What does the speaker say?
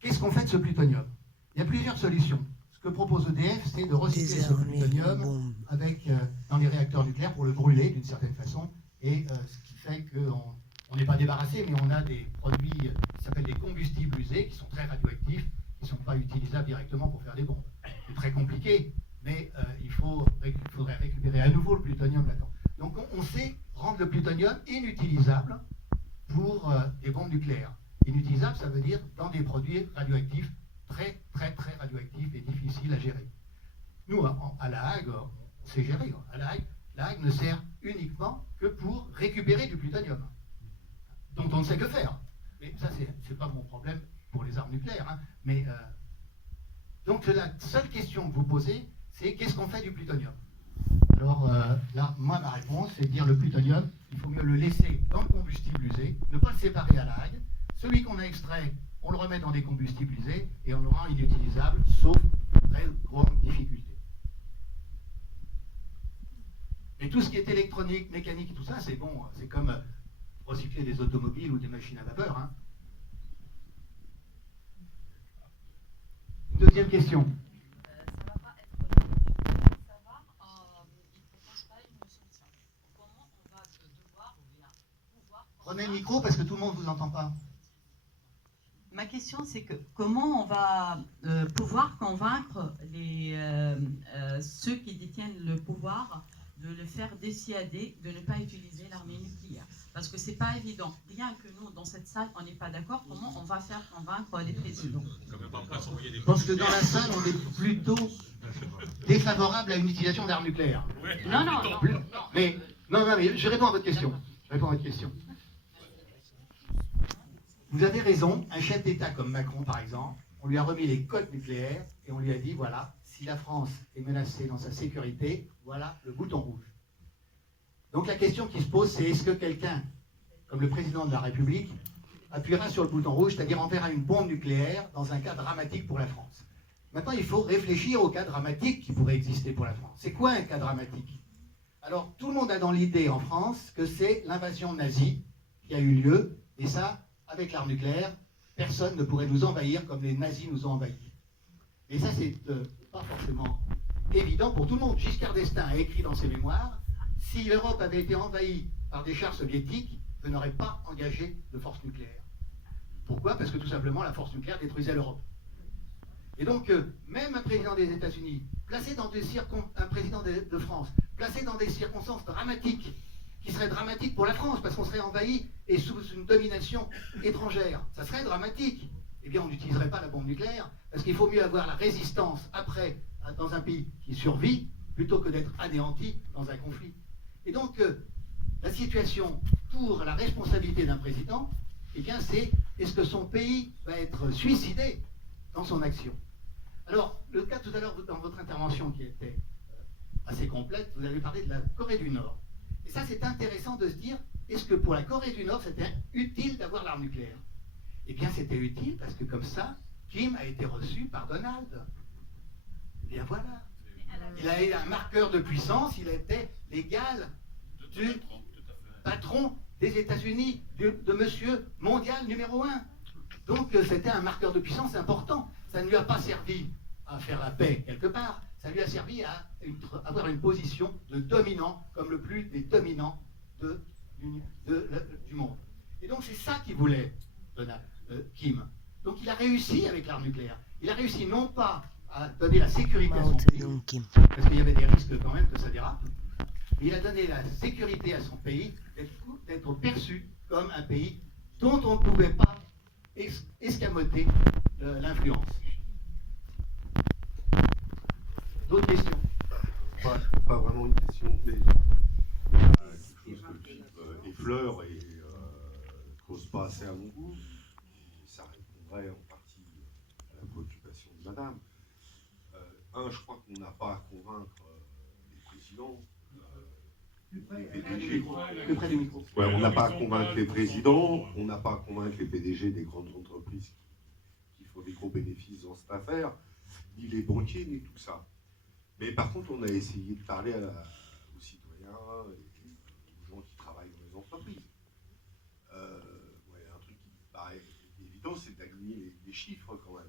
qu'est-ce qu'on fait de ce plutonium? Il y a plusieurs solutions. Ce que propose EDF, c'est de recycler ce plutonium dans les réacteurs nucléaires pour le brûler d'une certaine façon, et ce qui fait qu'on n'est pas débarrassé, mais on a des produits qui s'appellent des combustibles usés, qui sont très radioactifs, qui ne sont pas utilisables directement pour faire des bombes. C'est très compliqué, mais il faudrait récupérer à nouveau le plutonium là-dedans. Donc on sait rendre le plutonium inutilisable pour des bombes nucléaires. Inutilisable, ça veut dire dans des produits radioactifs, très radioactifs et difficiles à gérer. Nous, à La Hague, on sait gérer. À La Hague ne sert uniquement que pour récupérer du plutonium, dont on ne sait que faire. Mais ça, c'est pas mon problème pour les armes nucléaires. Hein. Mais, donc la seule question que vous posez, c'est qu'est-ce qu'on fait du plutonium? Alors là, moi, ma réponse, c'est de dire le plutonium, il faut mieux le laisser dans le combustible usé, ne pas le séparer à La Hague. Celui qu'on a extrait, on le remet dans des combustibles usés et on le rend inutilisable, sauf très grande difficulté. Mais tout ce qui est électronique, mécanique et tout ça, c'est bon. C'est comme recycler des automobiles ou des machines à vapeur. Hein. Deuxième question. Ça va pas être le savoir, il ne propose pas une solution. Comment on va devoir ou bien pouvoir... Prenez le micro parce que tout le monde ne vous entend pas. Ma question, c'est que comment on va pouvoir convaincre ceux qui détiennent le pouvoir de le faire dissuader de ne pas utiliser l'armée nucléaire? Parce que c'est pas évident. Bien que nous, dans cette salle, on n'est pas d'accord, comment on va faire convaincre les présidents? Je pense que dans la salle, on est plutôt défavorable à une utilisation d'armes nucléaires. Non. Mais je réponds à votre question. Vous avez raison, un chef d'État comme Macron, par exemple, on lui a remis les codes nucléaires et on lui a dit, voilà, si la France est menacée dans sa sécurité, voilà le bouton rouge. Donc la question qui se pose, c'est est-ce que quelqu'un, comme le président de la République, appuiera sur le bouton rouge, c'est-à-dire enverra une bombe nucléaire dans un cas dramatique pour la France? Maintenant, il faut réfléchir au cas dramatique qui pourrait exister pour la France. C'est quoi un cas dramatique? Alors, tout le monde a dans l'idée en France que c'est l'invasion nazie qui a eu lieu, et ça, avec l'arme nucléaire, personne ne pourrait nous envahir comme les nazis nous ont envahis. Et ça, c'est pas forcément évident pour tout le monde. Giscard d'Estaing a écrit dans ses mémoires, si l'Europe avait été envahie par des chars soviétiques, je n'aurais pas engagé de force nucléaire. Pourquoi? Parce que tout simplement, la force nucléaire détruisait l'Europe. Et donc, même un président des États-Unis, un président de France, placé dans des circonstances dramatiques, qui seraient dramatiques pour la France, parce qu'on serait envahi et sous une domination étrangère, ça serait dramatique. Eh bien, on n'utiliserait pas la bombe nucléaire, parce qu'il faut mieux avoir la résistance après dans un pays qui survit, plutôt que d'être anéanti dans un conflit. Et donc, la situation pour la responsabilité d'un président, eh bien, c'est est-ce que son pays va être suicidé dans son action? Alors, le cas tout à l'heure, dans votre intervention qui était assez complète, vous avez parlé de la Corée du Nord. Et ça, c'est intéressant de se dire, est-ce que pour la Corée du Nord, c'était utile d'avoir l'arme nucléaire? Eh bien, c'était utile parce que comme ça, Kim a été reçu par Donald. Eh bien, voilà. Il a eu un marqueur de puissance, il était l'égal du patron des États-Unis, de monsieur mondial numéro 1. Donc, c'était un marqueur de puissance important. Ça ne lui a pas servi à faire la paix quelque part, ça lui a servi à avoir une position de dominant, comme le plus des dominants du monde. Et donc c'est ça qu'il voulait, Kim. Donc il a réussi avec l'arme nucléaire. Il a réussi non pas à donner la sécurité à son pays, parce qu'il y avait des risques quand même que ça dérape, mais il a donné la sécurité à son pays d'être perçu comme un pays dont on ne pouvait pas escamoter l'influence. D'autres questions? Pas vraiment une question, mais quelque chose que Philippe effleure et cause pas assez à mon goût. Ça répondrait en partie à la préoccupation de madame. Je crois qu'on n'a pas à convaincre les présidents. Les PDG. Plus près du micro. Ouais, on n'a pas à convaincre les présidents, on n'a pas à convaincre les PDG des grandes entreprises qui font des gros bénéfices dans cette affaire, ni les banquiers, ni tout ça. Mais par contre, on a essayé de parler aux citoyens et aux gens qui travaillent dans les entreprises. Un truc qui paraît évident, c'est chiffres quand même.